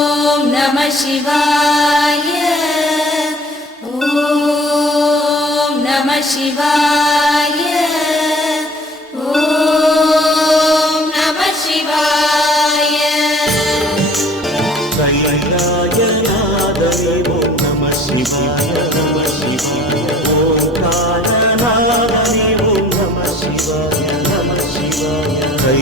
ॐ नमः शिवाय ॐ नमः शिवाय ॐ नमः शिवाय नमः शिवाय नम शि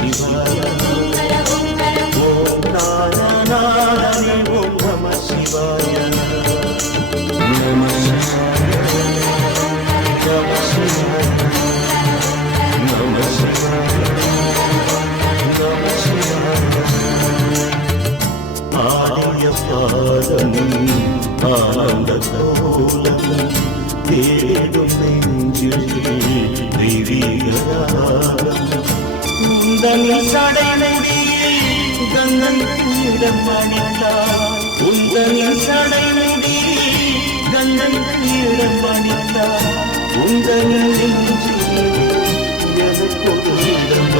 Shiva. பாதம் ஆனந்த கோலம் தேடும் நெஞ்சில் தெய்வீகராகம் உந்தன் சடைமுடியில் கங்கன் பீடம் அணிந்தார். உந்தன் சடைமுடியில் கங்கன் பீடம் அணிந்தார். உந்தன் நெஞ்சில் எனக்கொரு இடம்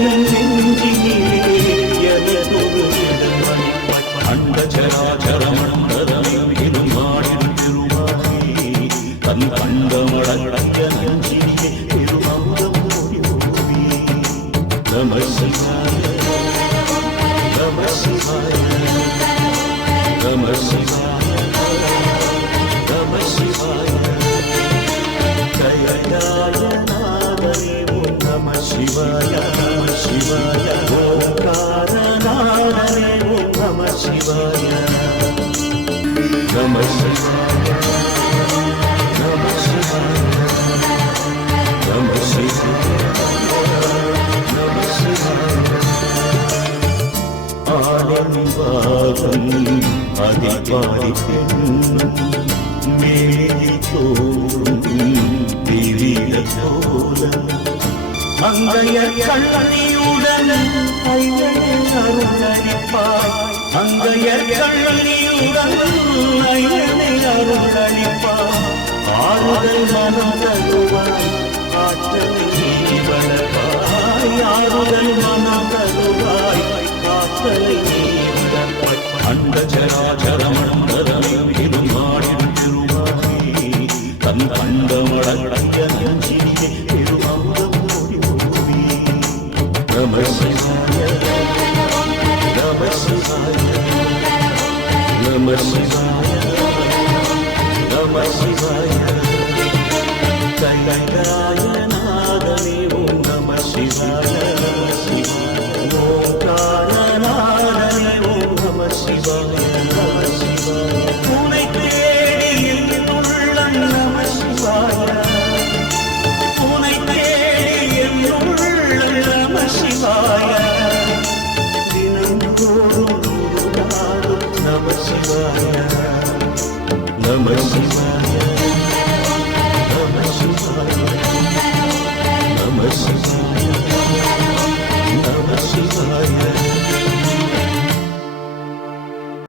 நெஞ்சிலே எனக்கொரு Namah Shivaya Namah அதிபாரி பெண்ணும் மேலி தோறும் திரில போல அங்கைய கள்ளனியுடன் ஐயனின் அருளளிப்பாய் அங்கைய கள்ளனியுடன் ஐயனின் அருளளிப்பாய் ஆறுதல் மனம் தருவாய். ஆற்றலை நீ வளர்ப்பாய் ஆறுதல் மனம் தருவாய். ஆற்றலை தன் கண்டமடங்கிய நெஞ்சிலே பெருமந்தம் ஓடி ஓடி நம சிவாய நம சிவாய நம சிவாய நம சிவாய கைலாயநாதனே ஓம் நம சிவாய நம சிவாய ஓங்காரநாதனே ஓம் நம சிவாய நம சிவாய நம சிவாய நம சிவாய